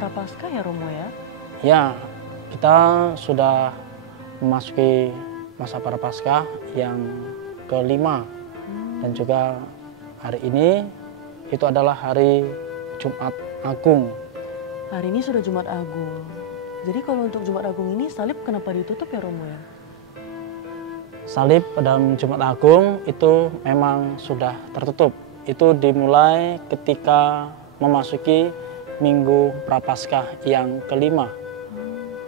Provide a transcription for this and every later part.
Prapaskah ya Romo ya? Ya, kita sudah memasuki masa Prapaskah yang kelima. Dan juga hari ini itu adalah hari Jumat Agung. Hari ini sudah Jumat Agung. Jadi kalau untuk Jumat Agung ini salib kenapa ditutup ya Romo ya? Salib dalam Jumat Agung itu memang sudah tertutup. Itu dimulai ketika memasuki Minggu Prapaskah yang kelima.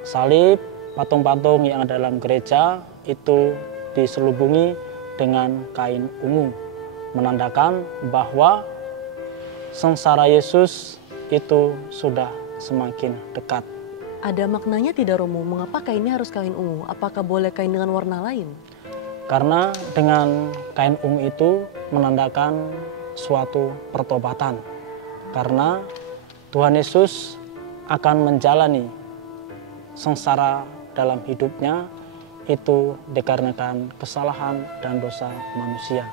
Salib, patung-patung yang ada dalam gereja itu diselubungi dengan kain ungu, menandakan bahwa sengsara Yesus itu sudah semakin dekat. Ada maknanya tidak Romo? Mengapa kainnya harus kain ungu? Apakah boleh kain dengan warna lain? Karena dengan kain ungu itu menandakan suatu pertobatan. Karena Tuhan Yesus akan menjalani sengsara dalam hidupnya itu dikarenakan kesalahan dan dosa manusia.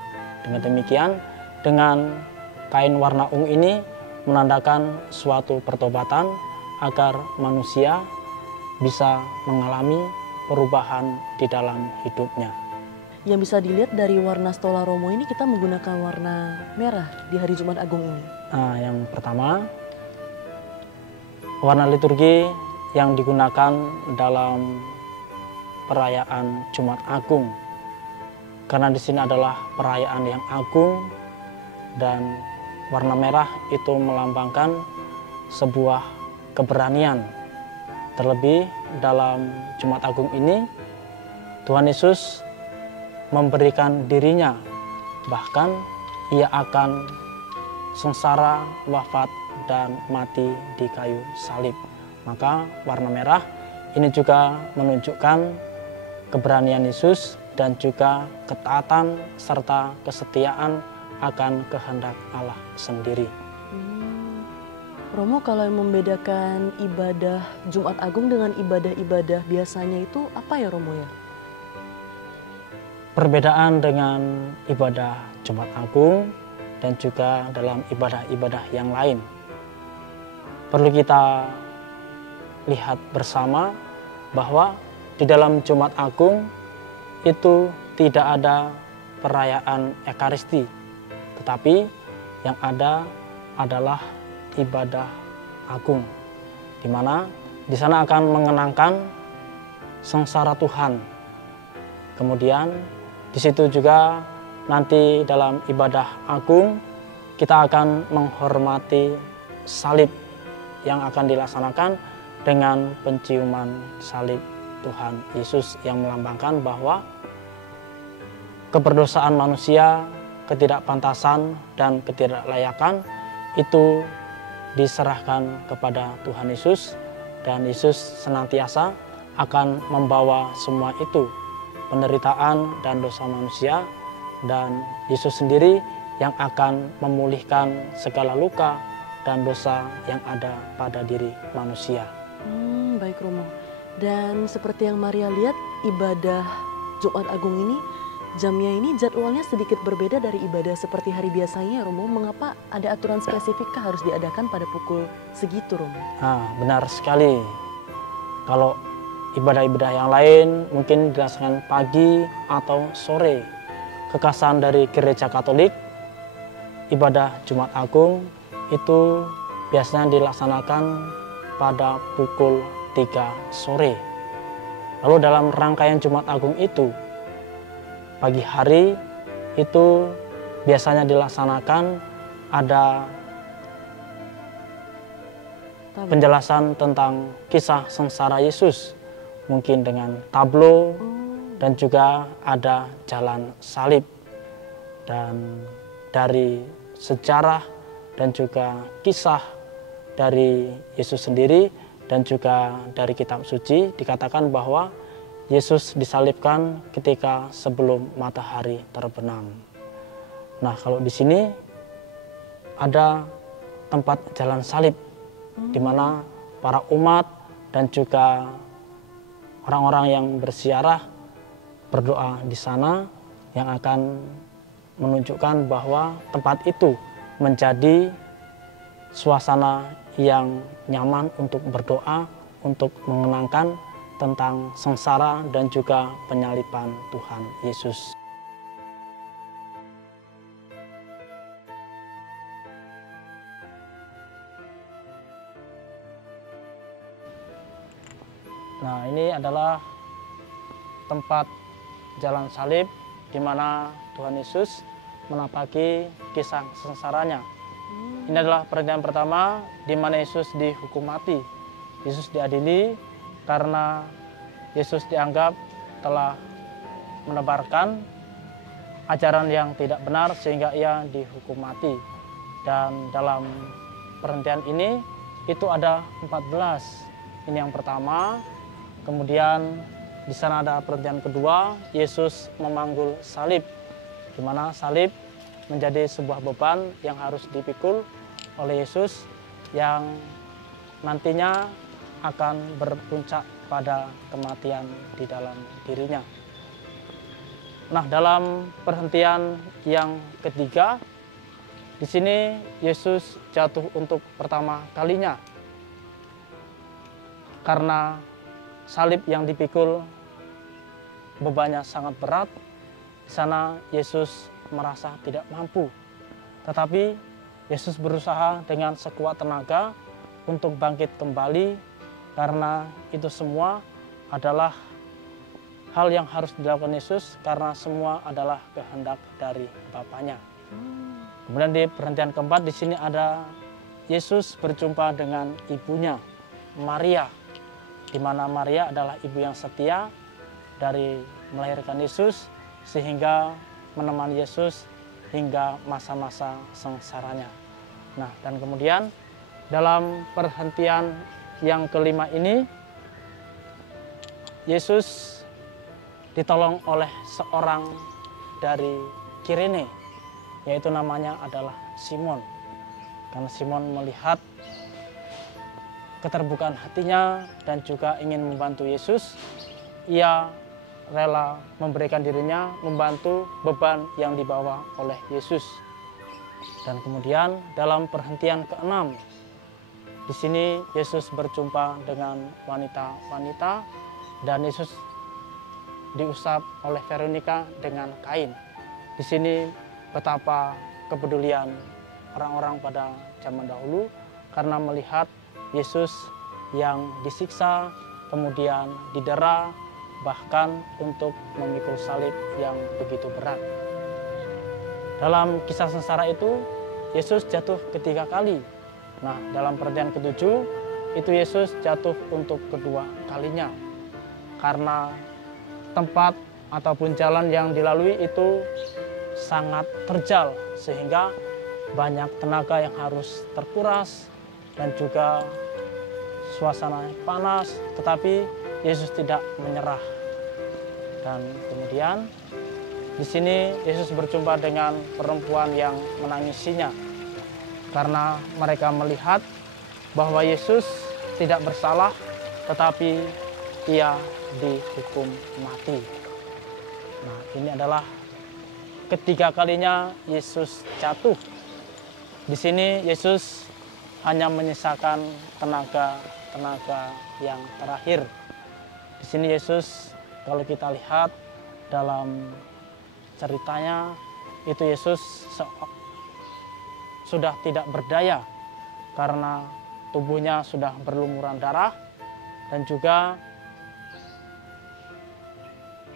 Dengan demikian, dengan kain warna ungu ini menandakan suatu pertobatan agar manusia bisa mengalami perubahan di dalam hidupnya. Yang bisa dilihat dari warna stola Romo ini kita menggunakan warna merah di hari Jumat Agung ini. Nah, yang pertama, warna liturgi yang digunakan dalam perayaan Jumat Agung. Karena di sini adalah perayaan yang agung dan warna merah itu melambangkan sebuah keberanian. Terlebih dalam Jumat Agung ini Tuhan Yesus memberikan dirinya, bahkan ia akan sengsara, wafat dan mati di kayu salib. Maka warna merah ini juga menunjukkan keberanian Yesus dan juga ketaatan serta kesetiaan akan kehendak Allah sendiri. Romo, kalau yang membedakan ibadah Jumat Agung dengan ibadah-ibadah biasanya itu apa ya Romo ya? Perbedaan dengan ibadah Jumat Agung dan juga dalam ibadah-ibadah yang lain, perlu kita lihat bersama bahwa di dalam Jumat Agung itu tidak ada perayaan Ekaristi, tetapi yang ada adalah ibadah agung, di mana di sana akan mengenangkan sengsara Tuhan. Kemudian di situ juga nanti dalam ibadah agung kita akan menghormati salib yang akan dilaksanakan dengan penciuman salib Tuhan Yesus yang melambangkan bahwa keberdosaan manusia, ketidakpantasan dan ketidaklayakan itu diserahkan kepada Tuhan Yesus, dan Yesus senantiasa akan membawa semua itu, penderitaan dan dosa manusia, dan Yesus sendiri yang akan memulihkan segala luka dan dosa yang ada pada diri manusia. Baik Romo. Dan seperti yang Maria lihat, ibadah Jumat Agung ini jamnya ini jadwalnya sedikit berbeda dari ibadah seperti hari biasanya Romo. Mengapa ada aturan spesifikkah harus diadakan pada pukul segitu Romo? Benar sekali. Kalau ibadah-ibadah yang lain mungkin dilaksanakan pagi atau sore. Kekhasan dari Gereja Katolik, ibadah Jumat Agung itu biasanya dilaksanakan pada pukul 3 sore. Lalu dalam rangkaian Jumat Agung itu, pagi hari itu biasanya dilaksanakan ada penjelasan tentang kisah sengsara Yesus, mungkin dengan tablo, dan juga ada jalan salib. Dan dari sejarah dan juga kisah dari Yesus sendiri dan juga dari kitab suci dikatakan bahwa Yesus disalibkan ketika sebelum matahari terbenam. Nah, kalau di sini ada tempat jalan salib di mana para umat dan juga orang-orang yang berziarah berdoa di sana, yang akan menunjukkan bahwa tempat itu menjadi suasana yang nyaman untuk berdoa, untuk mengenangkan tentang sengsara dan juga penyaliban Tuhan Yesus. Nah, ini adalah tempat jalan salib di mana Tuhan Yesus menapaki kisah sengsaranya. Ini adalah perhentian pertama di mana Yesus dihukum mati. Yesus diadili karena Yesus dianggap telah menebarkan ajaran yang tidak benar sehingga ia dihukum mati. Dan dalam perhentian ini itu ada 14. Ini yang pertama. Kemudian di sana ada perhentian kedua, Yesus memanggul salib, di mana salib menjadi sebuah beban yang harus dipikul oleh Yesus yang nantinya akan berpuncak pada kematian di dalam dirinya. Nah, dalam perhentian yang ketiga, di sini Yesus jatuh untuk pertama kalinya karena salib yang dipikul bebannya sangat berat. Di sana Yesus merasa tidak mampu, tetapi Yesus berusaha dengan sekuat tenaga untuk bangkit kembali, karena itu semua adalah hal yang harus dilakukan Yesus karena semua adalah kehendak dari Bapaknya. Kemudian di perhentian keempat di sini ada Yesus berjumpa dengan ibunya Maria, di mana Maria adalah ibu yang setia dari melahirkan Yesus sehingga menemani Yesus hingga masa-masa sengsaranya. Nah, dan kemudian dalam perhentian yang kelima ini Yesus ditolong oleh seorang dari Kirene, yaitu namanya adalah Simon. Karena Simon melihat keterbukaan hatinya dan juga ingin membantu Yesus, ia rela memberikan dirinya membantu beban yang dibawa oleh Yesus. Dan kemudian dalam perhentian keenam, di sini Yesus berjumpa dengan wanita-wanita dan Yesus diusap oleh Veronika dengan kain. Di sini betapa kepedulian orang-orang pada zaman dahulu karena melihat Yesus yang disiksa, kemudian didera, bahkan untuk memikul salib yang begitu berat. Dalam kisah sengsara itu, Yesus jatuh ketiga kali. Nah, dalam perhentian ketujuh, itu Yesus jatuh untuk kedua kalinya. Karena tempat ataupun jalan yang dilalui itu sangat terjal, sehingga banyak tenaga yang harus terkuras dan juga suasana panas, tetapi Yesus tidak menyerah. Dan kemudian di sini Yesus berjumpa dengan perempuan yang menangisinya karena mereka melihat bahwa Yesus tidak bersalah, tetapi ia dihukum mati. Nah, ini adalah ketiga kalinya Yesus jatuh. Di sini Yesus hanya menyisakan tenaga yang terakhir. Di sini Yesus, kalau kita lihat dalam ceritanya, itu Yesus sudah tidak berdaya karena tubuhnya sudah berlumuran darah dan juga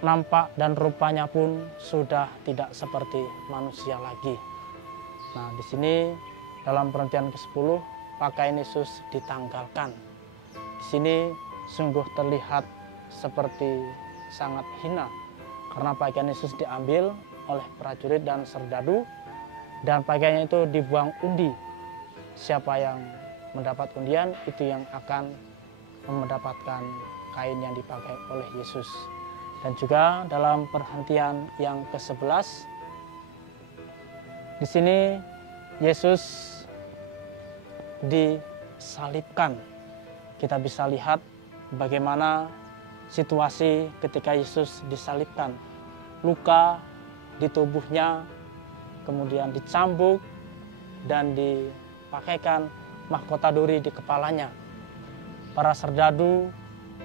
nampak dan rupanya pun sudah tidak seperti manusia lagi. Nah, di sini dalam perhentian ke-10 pakaian Yesus ditanggalkan. Di sini sungguh terlihat seperti sangat hina karena pakaian Yesus diambil oleh prajurit dan serdadu dan pakaiannya itu dibuang undi siapa yang mendapat undian itu yang akan mendapatkan kain yang dipakai oleh Yesus. Dan juga dalam perhentian yang ke-11, di sini Yesus disalibkan. Kita bisa lihat bagaimana situasi ketika Yesus disalibkan. Luka di tubuhnya, kemudian dicambuk dan dipakaikan mahkota duri di kepalanya. Para serdadu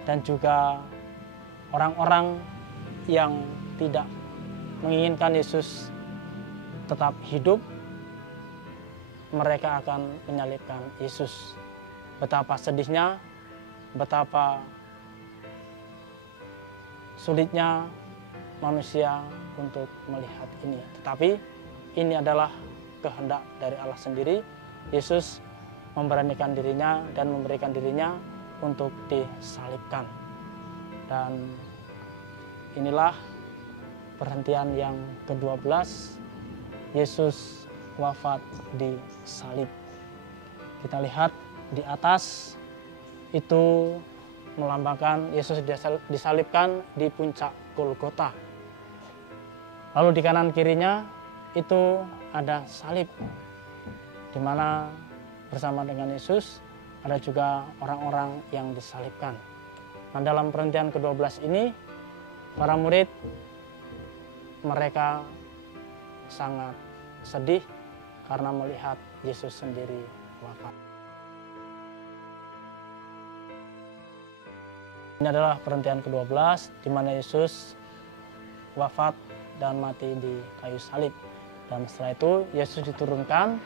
dan juga orang-orang yang tidak menginginkan Yesus tetap hidup, mereka akan menyalibkan Yesus. Betapa sedihnya, betapa sulitnya manusia untuk melihat ini. Tetapi ini adalah kehendak dari Allah sendiri. Yesus memberanikan dirinya dan memberikan dirinya untuk disalibkan. Dan inilah perhentian yang ke-12, Yesus wafat di salib. Kita lihat di atas itu melambangkan Yesus disalibkan di puncak Golgota. Lalu di kanan kirinya itu ada salib, di mana bersama dengan Yesus ada juga orang-orang yang disalibkan. Nah, dalam perhentian ke-12 ini, para murid mereka sangat sedih karena melihat Yesus sendiri wafat. Ini adalah perhentian ke-12 di mana Yesus wafat dan mati di kayu salib. Dan setelah itu Yesus diturunkan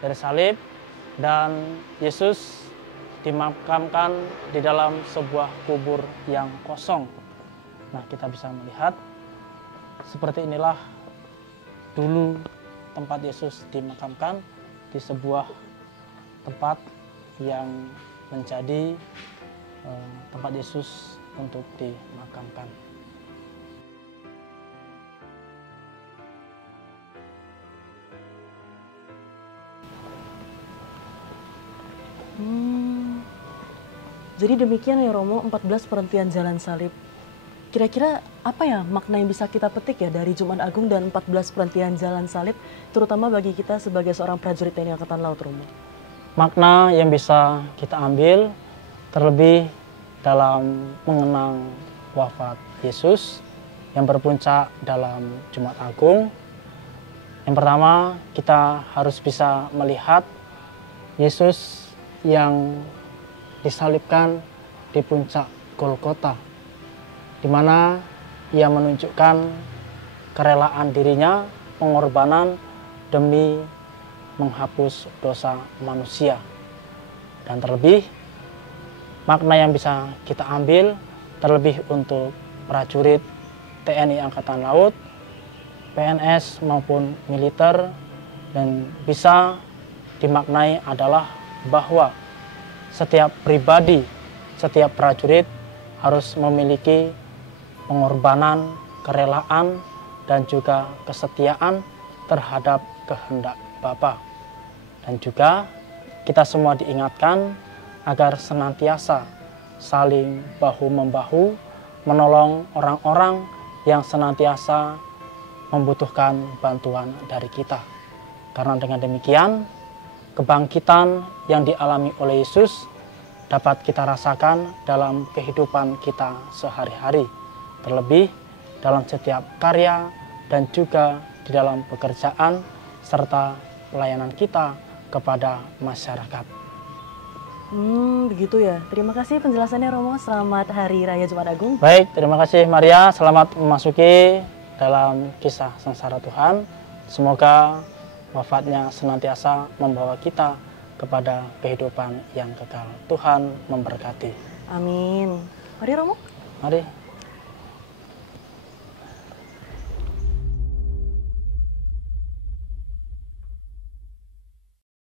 dari salib dan Yesus dimakamkan di dalam sebuah kubur yang kosong. Nah, kita bisa melihat seperti inilah dulu tempat Yesus dimakamkan, di sebuah tempat yang menjadi tempat Yesus untuk dimakamkan. Jadi demikian ya Romo, 14 perhentian jalan salib. Kira-kira apa ya makna yang bisa kita petik ya dari Jumat Agung dan 14 perhentian jalan salib, terutama bagi kita sebagai seorang prajurit TNI Angkatan Laut, Romo? Makna yang bisa kita ambil terlebih dalam mengenang wafat Yesus yang berpuncak dalam Jumat Agung. Yang pertama, kita harus bisa melihat Yesus yang disalibkan di puncak Golgota, di mana ia menunjukkan kerelaan dirinya, pengorbanan demi menghapus dosa manusia. Dan terlebih, makna yang bisa kita ambil terlebih untuk prajurit TNI Angkatan Laut, PNS maupun militer, dan bisa dimaknai adalah bahwa setiap pribadi, setiap prajurit harus memiliki pengorbanan, kerelaan, dan juga kesetiaan terhadap kehendak Bapa. Dan juga kita semua diingatkan agar senantiasa saling bahu-membahu menolong orang-orang yang senantiasa membutuhkan bantuan dari kita. Karena dengan demikian, kebangkitan yang dialami oleh Yesus dapat kita rasakan dalam kehidupan kita sehari-hari, terlebih dalam setiap karya dan juga di dalam pekerjaan serta pelayanan kita kepada masyarakat. Begitu ya. Terima kasih penjelasannya Romo. Selamat Hari Raya Jumat Agung. Baik, terima kasih Maria. Selamat memasuki dalam kisah sengsara Tuhan. Semoga wafatnya senantiasa membawa kita kepada kehidupan yang kekal. Tuhan memberkati. Amin. Mari Romo. Mari.